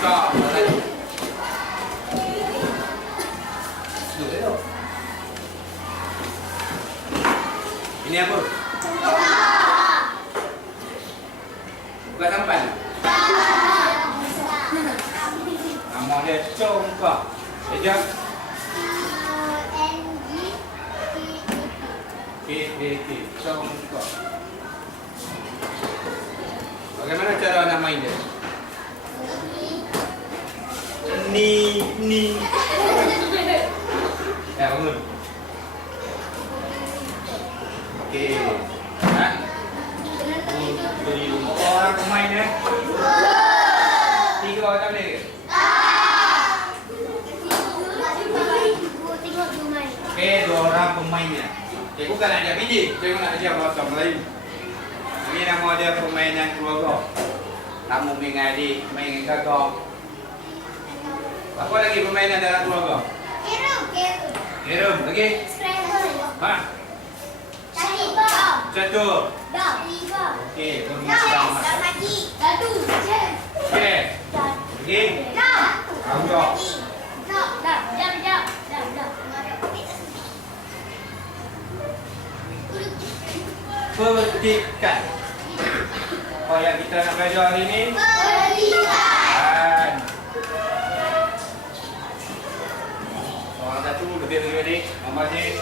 Stop. Ini apa? Bukan sampan. Nama dia congkak. Ejak. K congkak. Bagaimana cara namain dia? Ni. Ya, bangun. Okey. Ha? Beri orang pemain eh. 3 orang tak boleh ke? Okey, 2 orang pemainnya. Cikgu bukan nak ajar biji, cikgu nak ajar bahasa Melayu. Ini nama dia permainan keluarga. Kamu main adik, main dengan kakak. Apa lagi permainan dalam keluarga? Kerum, lagi? Ha? Catur. Okey, permainan okey. Lagi? Angkat. Petikan. Apa yang kita nak belajar hari ini? Petikan. Soalan satu lebih lagi adik. Mama Cik.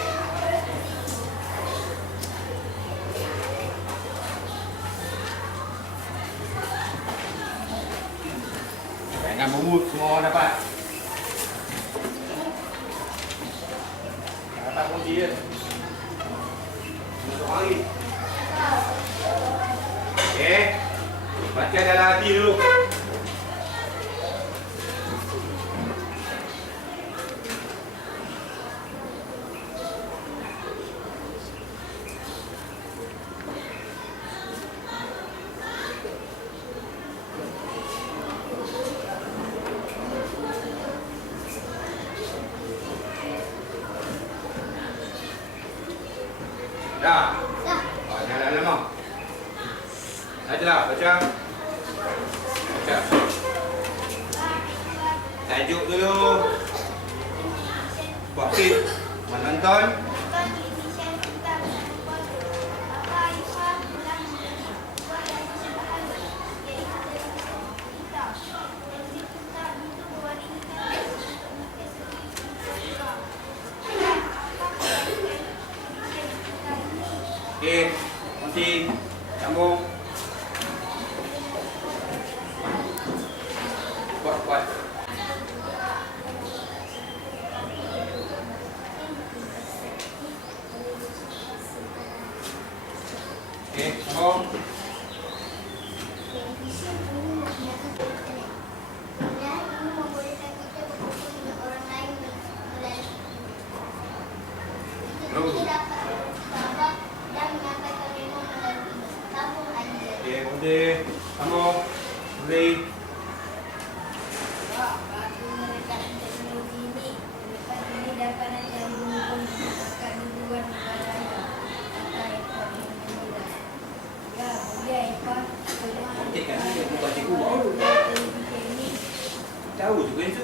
Jangan berebut, semua orang dapat. Dapat kunci dia. Untuk hari. Okey. Baca dalam hati dulu. Dah. Jangan lama. Bacalah, baca. Baca. Tajuk dulu. Waktu menonton. Okey, nanti sambung. Kuat. Okey, sambung. Okey, sambung. Boleh. Tahu juga itu.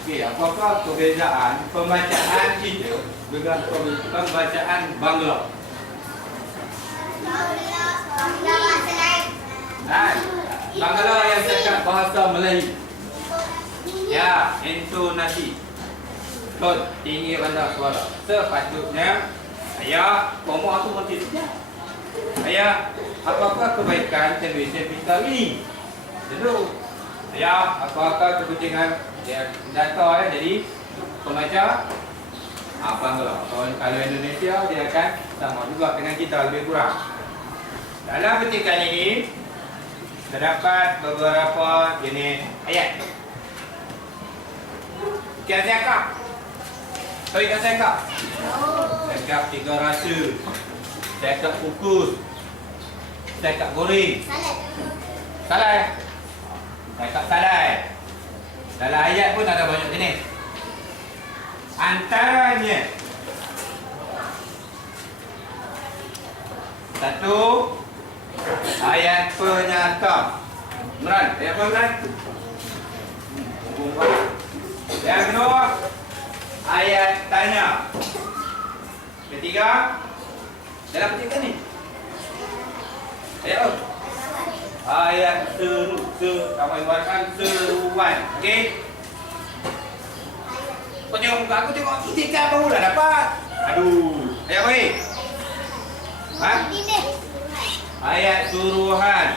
Okey, apakah perbezaan pembacaan kita dengan pembacaan Bangla? Bangla yang cakap bahasa Melayu. Ya, intonasi. Ton, tinggi rendah suara. Sepatutnya ayah, koma tu mesti sedia. Ayah, apakah kebaikan televisi pintar ini? Dulu. Ayah, apakah kepentingan data jadi pembaca Bangla. Kalau Indonesia dia akan sama juga dengan kita, lebih kurang. Dalam petikan ini terdapat beberapa jenis ayat. Kian cakap. Tahu ikan cakap? Cakap tiga rasa. Cakap kukus. Cakap goreng. Salah. Cakap salai. Dalam ayat pun ada banyak jenis. Antaranya satu, ayat penyata. Imran, ayat apa Imran? Yang kedua, ayat tanya. Ketiga, dalam petikan ni ayat apa? Ayat seru, kamu ibaratkan seruan. Okey? Kau tengok muka aku, tengok petikan baru dah dapat. Aduh, ayat apa ni? Ha? Ayat suruhan.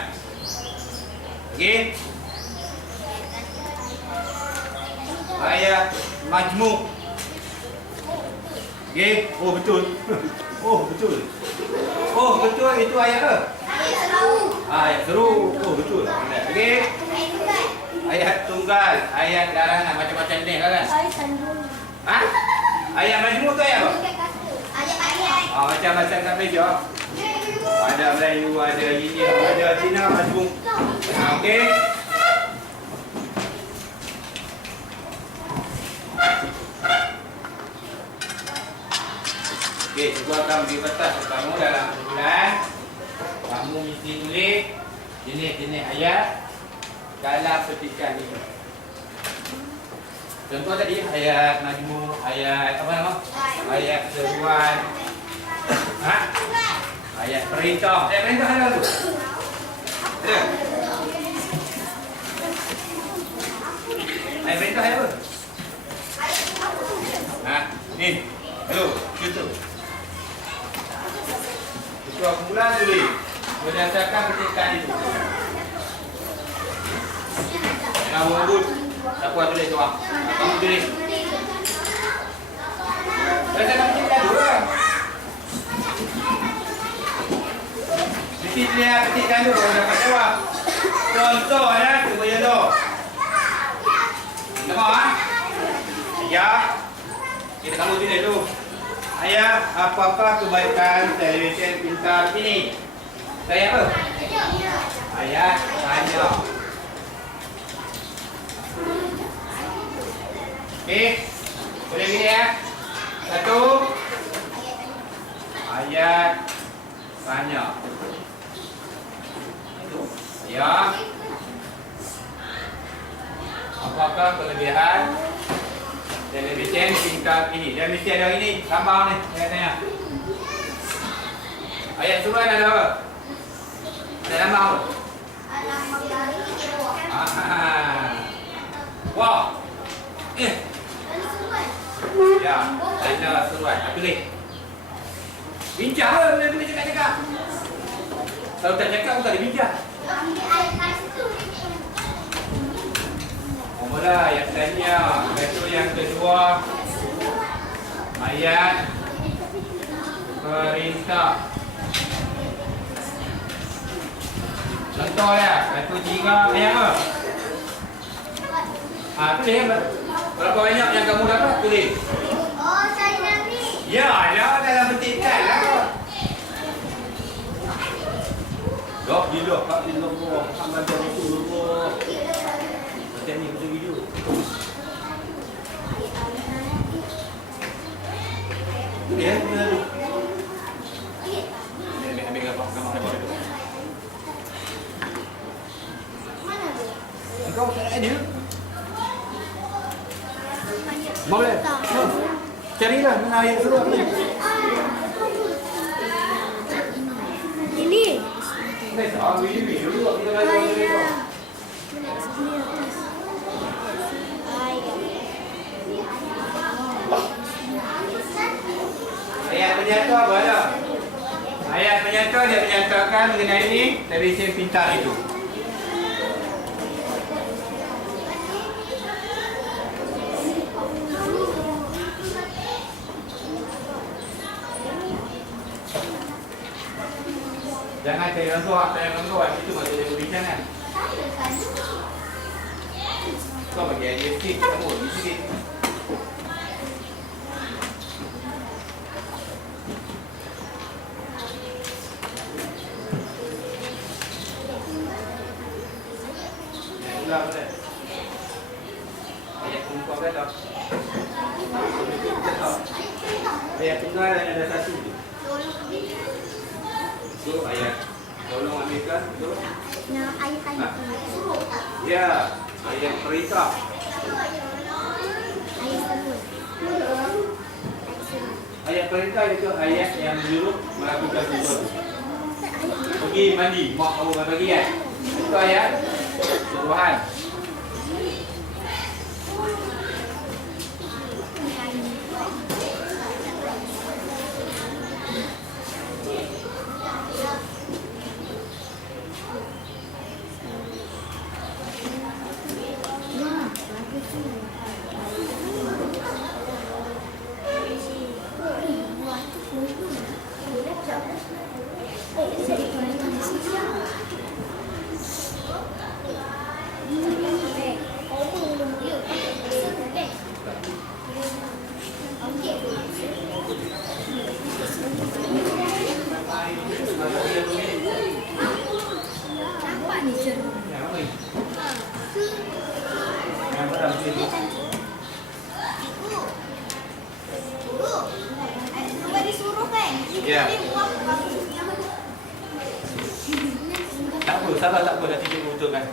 Okey? Ayat majmuk. Okey? Oh betul. Oh betul. Oh betul, itu ayat apa? Ayat seru. Oh betul. Okey? Ayat tunggal, ayat larangan, macam-macam ni kan? Ha? Ayat majmuk tu ayat apa? Macam-macam kat meja. Ada Melayu, ada India, ada Cina, majmuk. Okey? Okey, cikgu akan beri kertas kamu dalam bulan. Kamu mesti tulis jenis-jenis ayat dalam petikan ini. Contoh tadi ayat majmuk, ayat apa nama? Ayat seruan. Ha? Ayat perintah. Ayat perintah ada tu? Ada? Ayat perintah ayat apa? Ha? Ni. Hello, situ. Itu aku mula tulis. Berdasarkan petikan itu. Jangan mungut. Siapa tulis tu? Kamu tulis. Berdasarkan petikan tu lah. Mesti lihat petikan tu baru dapat jawab. Contoh ya, cuba contoh. Nampak ah? Ya. Kita kamu tulis dulu. Ayat, apakah kebaikan televisyen pintar ini? Saya apa? Ayat tanya. Okey. Boleh gini ya. Satu. Ayat tanya. Ya. Apakah kelebihan televisyen pintar ini? Dia mesti ada ini. Tambah ni. Saya tanya. Ayat suruhan ada apa? Ada nama apa? Wah. Ya, ada suruhan. Aku tulis. Bincang apa? Boleh tulis cakap-cakap. Kalau tak cakap, tak ada bincang. Mula ayat tanya. Itu yang kedua. Ayat perintah. Contoh ya. Satu tiga ayat apa? Tulis berapa banyak yang kamu dapat? Tulis. Oh, saya Nabi. Ya, ada dalam petikan lah. Dok, dilo, Pak dilo ko. Sama jadi Rasulullah. Macam ni macam video. Ya, benar. Ini ambil gambar itu. Mana tu? Engkau tak ada dia. Boleh. Carilah mana ayat suruh ni. Ini. Ni tak video dulu kita lagi. Ayat penyata apa ada? Ayat penyata dia menyatakan mengenai televisyen pintar itu. Jangan cari rangkuan, itu masih ada perbincangan. Kau bagi aja sikit, kamu di sikit. sudah boleh. Ayat tunggal kan tak? Ayat tunggal ada satu. Itu ayat tolong ambilkan itu. Nah, ayat suruh tak? Ya, ayat perintah. Ayat sebut. Ayat perintah itu ayat yang menyuruh melakukan sesuatu. Pergi mandi, mak kamu nak pergi kan? Itu ayat suruhan. Nampak ni cerut. Yang apa ni? Yang apa dalam sini? Disuruh kan? Ya. Tak apa, sabar tak apa, nanti kita betulkan.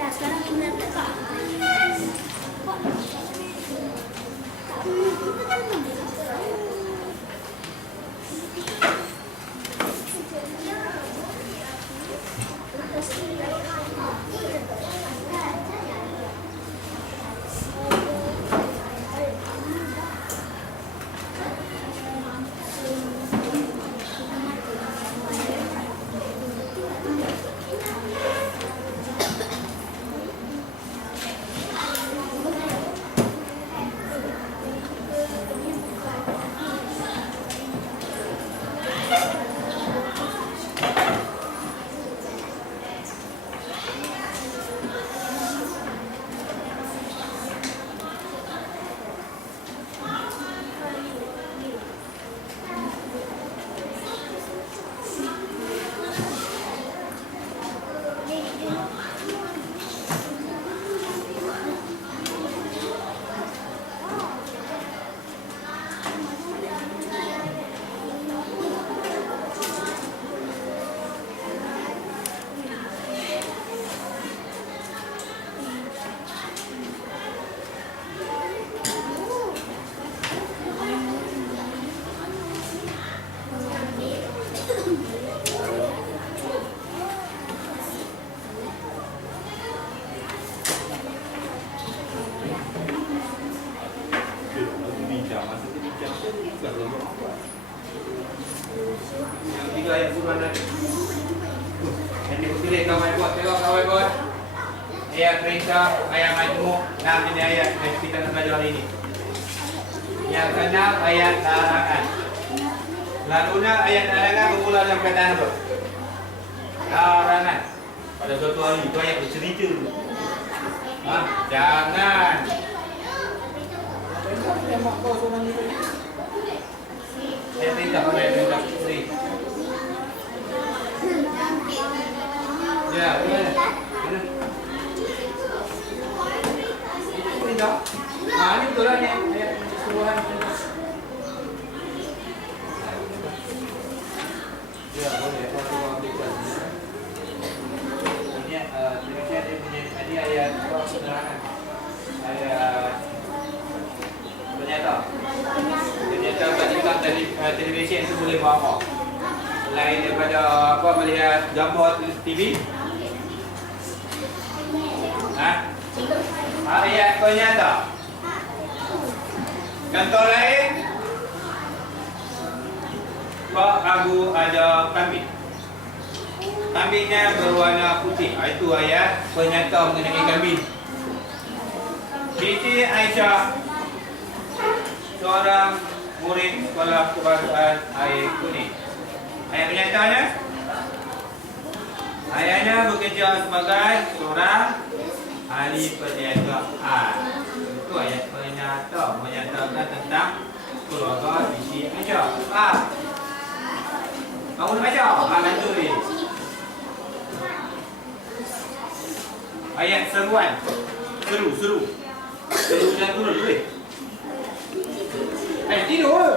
Dah sekarang kita nak buka. Yang tiga ayat suruhan tadi. Yang dipilih kawan buat, tengok kawan buat. Ayat perintah, ayat majmuk, 6 jenis ayat yang kita nak belajar hari ini. Yang keenam ayat larangan. Lalunya ayat larangan bermula dengan perkataan apa? Larangan. Pada suatu hari itu ayat bercerita. Jangan. Ayat perintah, ayat perintah. Ya, mana? Itu perintah. Ini betul lah ni ayat suruhan. Ya, boleh. Kalau ambilkan. Ini demikian dia punya tadi ayat penerangan. Ayat Ternyata tentang televisyen itu boleh buat apa? Selain daripada apa melihat gambar TV. Ayat penyata. Contoh lain, Pak Abu ada kambing. Kambingnya berwarna putih. Itu ayat penyata mengenai kambing. Siti Aisyah, seorang murid sekolah kebahasaan air kuning. Ayat penyataannya, ayahnya bekerja sebagai seorang ahli perniagaan. Itu ayat penyata, menyatakan tentang keluarga Siti Aisyah. Kamu nak baca? Bantu ni. Ayat seruan. Seru. Seru jangan turun dulu. Tidur.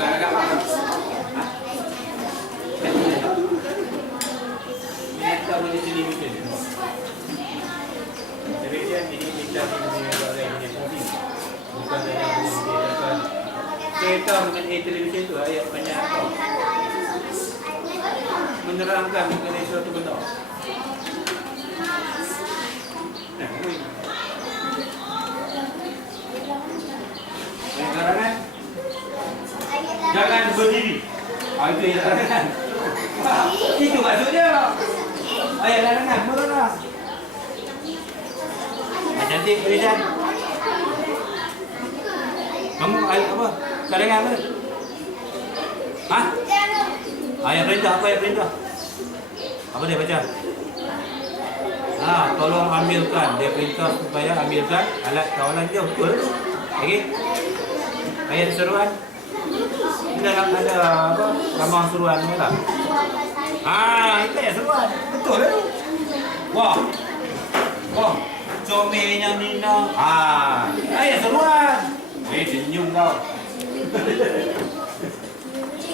Agak malam. Ini tak boleh television. Television ini kita punya orang punya movie. Bukan yang membedakan kereta mengenai television tu ayat banyak tau. Menerangkan mengenai suatu benda. Karangan jangan berdiri. Itu yang larangan. Itu maksudnya. Ayat larangan, melarang. Cantik Rizal. Kamu ayat apa? Karangan apa? Hah? Ayat perintah, apa ayat perintah? Apa dia baca? Tolong ambilkan. Dia perintah supaya ambilkan alat kawalan dia. Betul? Okey? Ayat seruan. Ini dalam ada apa? Ramah seruan ni tak? Itu ayat seruan. Betul lah. Wah. Comelnya Nina. Ayat seruan. Senyum kau.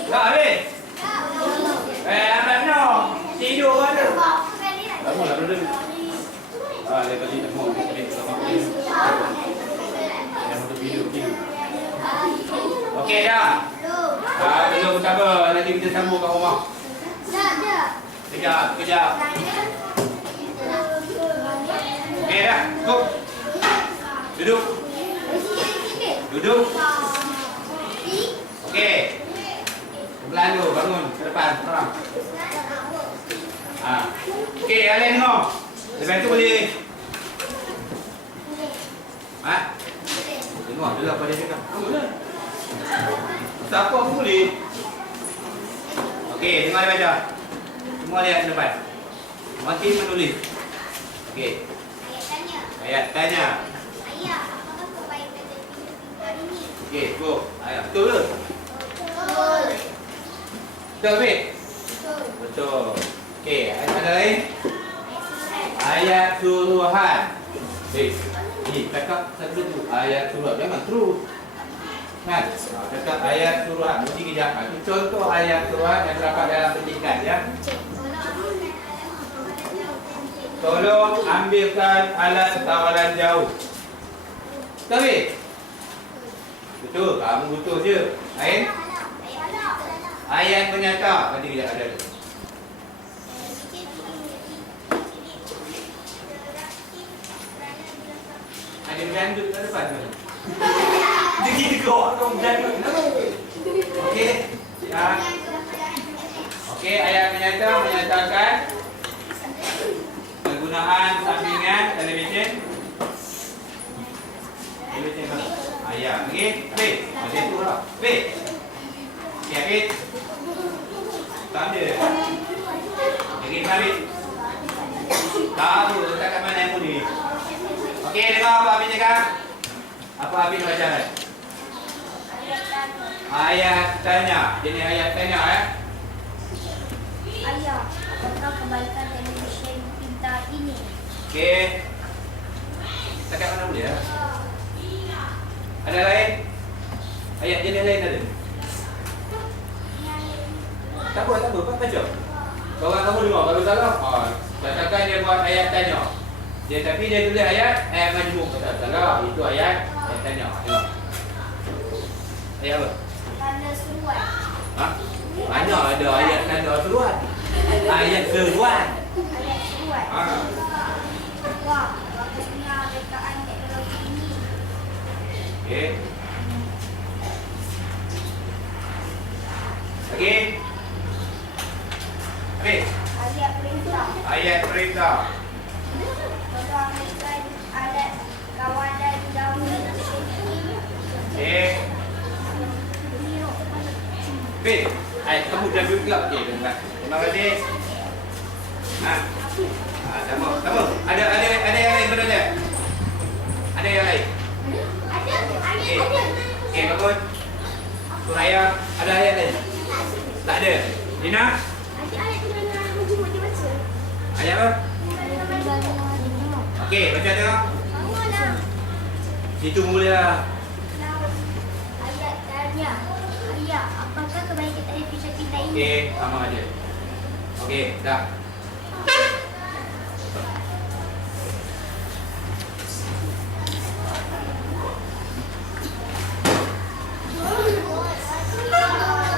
Tak habis. Abang no. Tidur mana? Lama lah dulu. Dia tadi nak mau untuk video. Okey dah. Belum sabar. Nanti kita sambung kat rumah. Kejap. Okey dah. Cukup. Duduk. Okey. Sebelah dulu. Bangun. Ke depan. Terang. Okey, kalian tengok. Lepas tu boleh. Tengok dulu apa dia cakap. Siapa pun boleh. Okey, tengok dia baca. Semua lihat depan. Makin menulis. Okey. Ayat tanya. Ayah, apakah kebaikan dari hidup hari ini? Okey, go. Ayat betul ke? Betul. Betul, Bik? Betul. Okey, ada lain? Ayat suruhan. Ni cakap satu tu. Ayat suruhan. Jangan terus. Kan? Cakap ayat suruhan. Mesti kejap. Itu contoh ayat suruhan yang terdapat dalam petikan ya. Tolong ambilkan alat kawalan jauh. Betul? Betul. Kamu betul je. Lain? Ayat penyata. Nanti kejap ada. Ada berjandut kat depan tu. Dia tegak dong berjandut. Okey. Okey, ayat penyata menyatakan penggunaan sampingan televisyen. Televisyen mana? Ayat. Okey. Habis. Macam tu lah. Habis. Okey, habis. Tak ada. Okey, habis. Tahu letak kat mana yang boleh. Okey, dengar apa Habib cakap? Apa Habib baca? Ayat tanya. Jadi ayat tanya Ayah, apakah kebaikan televisyen pintar ini? Okey. Cakap mana boleh ya? Ada lain? Ayat jenis lain ada? Tak apa. Baca. Kawan kamu dengar kalau salah. Katakan dia buat ayat tanya. Tapi dia tulis ayat majmuk. Tak salah. Itu ayat tanya. Tengok. Ayat apa? Tanda seruan. Mana ada ayat tanda seruan? Ayat seruan. Ayat seruan. Wah, bagusnya rekaan teknologi ini. Okey. Okey. Habis. Ayat perintah. Ayat perintah. Tolong ambilkan alat kawalan jauh televisyen ini. Okey. Habis. Kamu dah juga. Okey, terima kasih. Sama. Ada Okey, bagus. Suraya, ada ayat lain? Tak ada. Dina? Ayat apa? Okey, baca tengok. Situ mula. Ayat tanya. Ayah, apakah kebaikan televisi kita ini? Okey, sama aja. Okey, dah.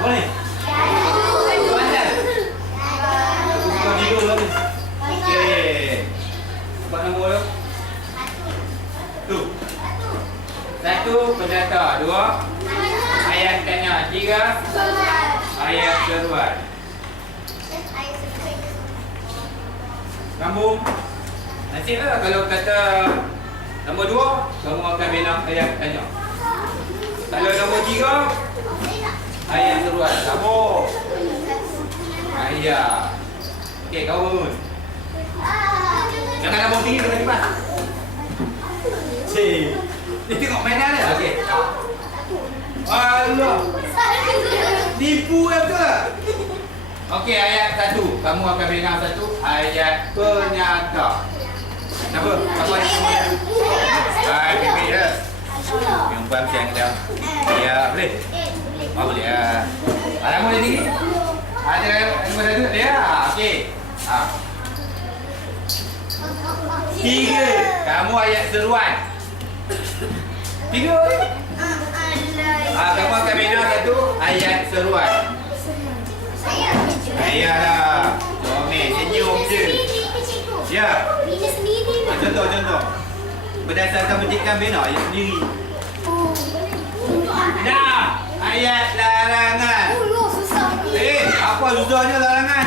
Boleh? Pandai? Kau tidur lagi. Okey. Apa nombor tu? Tu. Satu, penata. Dua, ayat tanya. Tiga, ayat seruan. Sambung. Nasiblah kalau kata nombor dua, kamu akan bilang ayat tanya. Kalau nombor tiga, ayat seruan. Sambung. Ayat. Okey, kau bangun. Jangan abang tinggi kena cepat. Cik. Dia tengok mainan dia. Okey. Allah. Tipu ya betul? Okey, ayat satu. Kamu akan bilang satu. Ayat penyata. Kenapa? Apa ayat semua? Bibi dah. Yang bang siang dah. Ya, boleh? Oh, boleh. Alamu dia tinggi? Ada nombor satu? Ya, okey. Tiga. Kamu ayat seruan. Tiga. Kamu akan bilang satu ayat seruan. Ayalah. Comel, senyum je. Ya. Contoh. Berdasarkan pencitraan bina ayat sendiri. Dah. Ayat larangan. Apa susahnya larangan?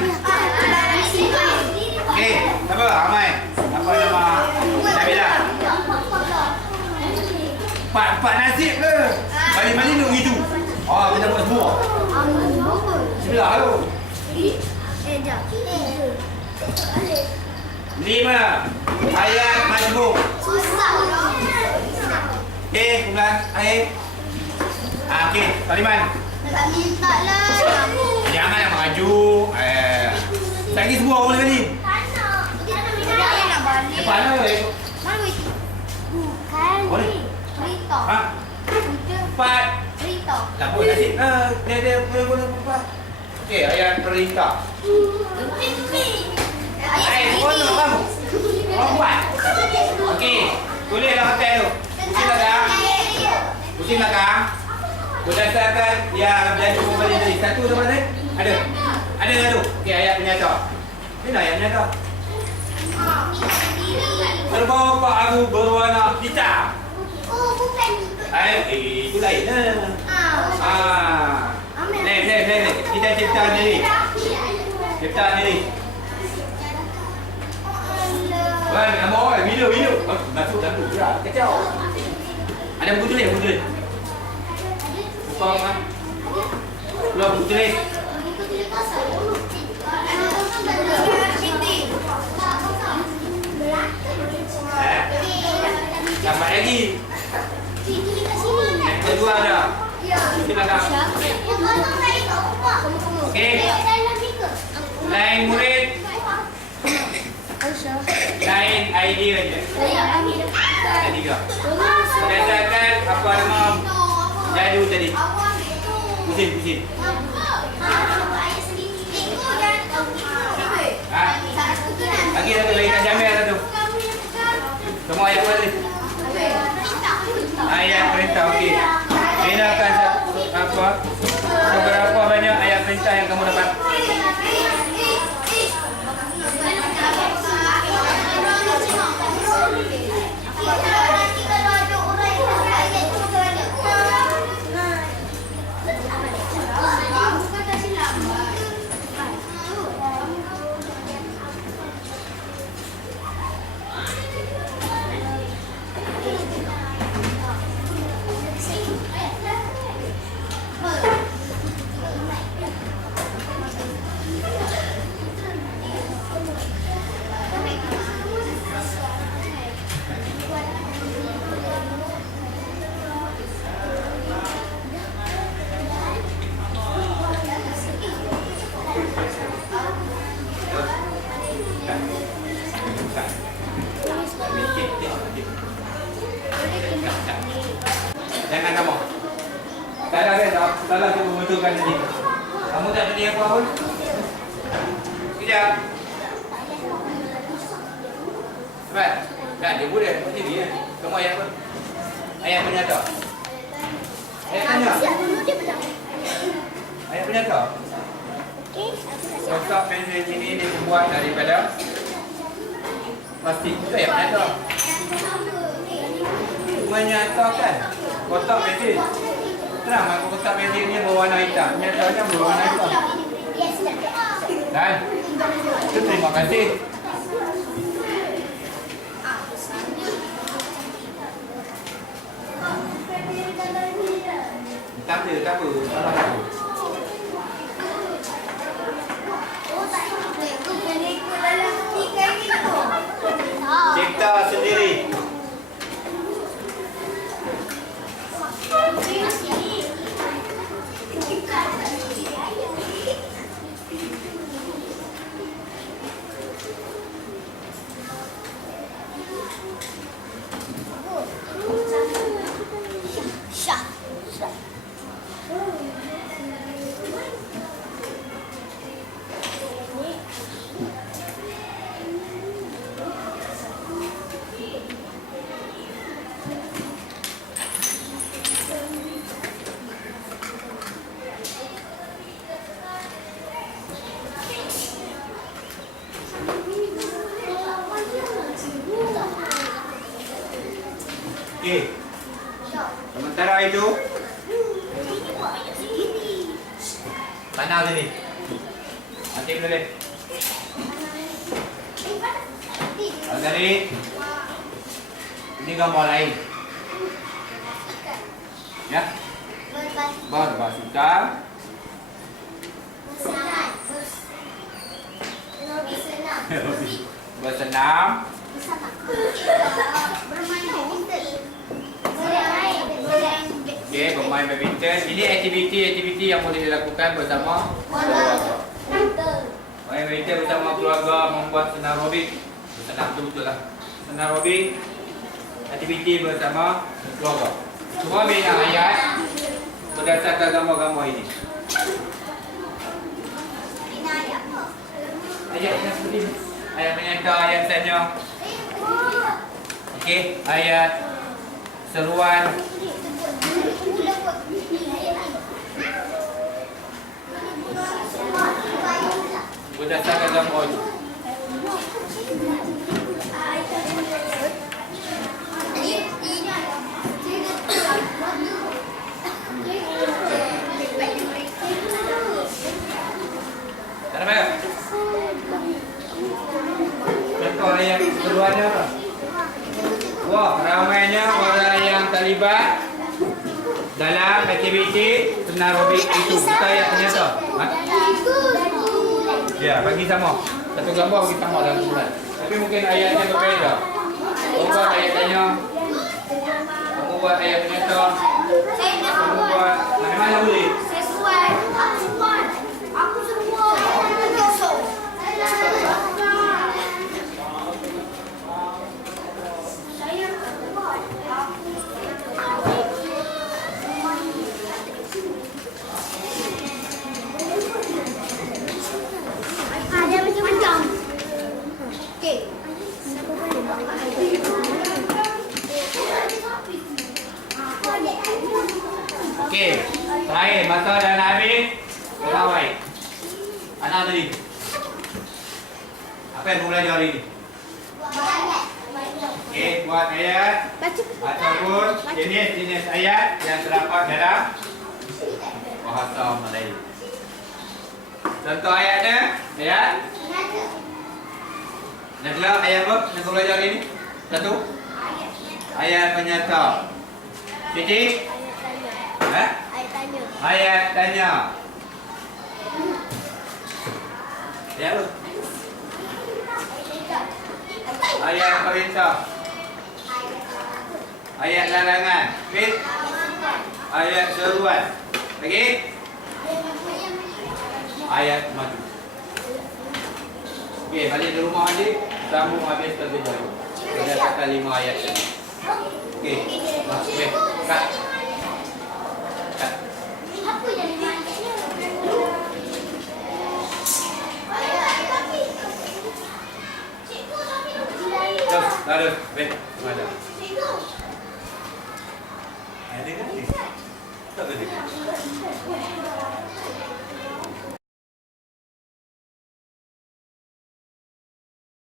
Okey, apa? Amai. Apa nama? Nabila. Empat nasib ke? Balik-balik duk gitu. Oh, kita buat semua. Sebelah tu. Lima. Ayat majmuk. Okey, kumpulan air. Okey, Taliman. Tak minta lah. Jangan nak maju. Lagi semua boleh balik. Saya nak balik. Cepat lah. Mana itu? Bukan. Boleh. Cerita. Ha? Empat. Cerita. Tak boleh nasib. Dia boleh empat. Okey, ayat perintah. Boleh kamu. Orang buat. Okey, tulislah hotel tu. Pusing belakang. Berdasarkan yang berlaku kembali tadi. Satu tu mana? Ada. Ada satu. Okey, ayat penyata. Ini ayat penyata. Kerbau Pak Abu berwarna hitam. Oh, bukan. Itu lain lah. Lain. Kita cipta sendiri. Cipta sendiri. Wah, nama video. Masuk dalam tu. Kacau. Ada buku tulis. Buka kan? Keluar buku tulis. Dapat lagi. Yang kedua ada. Silakan. Okey. Lain murid. Lain idea je. Ada tiga. Berdasarkan apa nama jadu tadi. Pusing. Lagi satu lagi kat Jamil satu. Semua ayat apa tadi? Ayat perintah, okey. Binakan apa? Beberapa banyak ayat perintah yang kamu dapat. salah cuba betulkan tadi. Kamu tak sedia apa pun? Sekejap. Cepat. Tak, dia boleh. Macam ni ya. Kamu ayat apa? Ayat penyata. Ayat tanya. Ayat penyata. Okey, aku dah siap. Kotak pensel ini dibuat daripada plastik. Itu ayat penyata. Menyatakan kotak pensel. Terang aku kotak pensel ni berwarna hitam. Nyatanya berwarna hitam. Dan terima kasih. Tak apa, tak apa. Salah aku. Cipta sendiri. Syah. Syah. Okey. Sementara itu tanah sini. Nanti boleh. Dari ini gambar lain. Ya. Berbasukan. Bersenam. Okey, bermain badminton. Ini aktiviti yang boleh dilakukan bersama keluarga. Main badminton bersama keluarga, membuat senam aerobik. Senam tu betul lah. Senam aerobik, aktiviti bersama keluarga. Semua bina ayat berdasarkan gambar-gambar ini. Ayat yang seperti ini. Ayat menyangka, ayat tanya. Okey, ayat seruan. Berdasarkan gambar itu. Tak ada apa? Contoh ayat seruannya apa? Wah, ramainya orang yang terlibat dalam aktiviti senam aerobik itu. Kita ayat ternyata. Ya, bagi sama. Satu gambar bagi sama dalam bulan. Tapi mungkin ayatnya berbeza. Kamu buat ayat tanya. Kamu buat ayat ternyata. Kamu buat mana-mana boleh. Ada macam-macam. Okey. Okey. Terakhir, masa dah nak habis. Kelawai. Anak tadi. Apa yang kamu belajar hari ini? Okey, buat ayat ataupun jenis-jenis ayat yang terdapat dalam bahasa Melayu. Contoh ayatnya, ayat. Nak gelar ayat apa yang kau belajar hari ini? Satu. Ayat penyata. Titik. Ayat tanya. Ayat apa? Ayat perintah. Ayat larangan. Fit. Ayat seruan. Lagi? Ayat maju. Okey, balik di rumah nanti sambung habis kerja baru. Kita akan 5 ayat tadi. Okey. Okey. Kat. Kat. Apa yang Lalu, mana? Ada kan? Tak ada.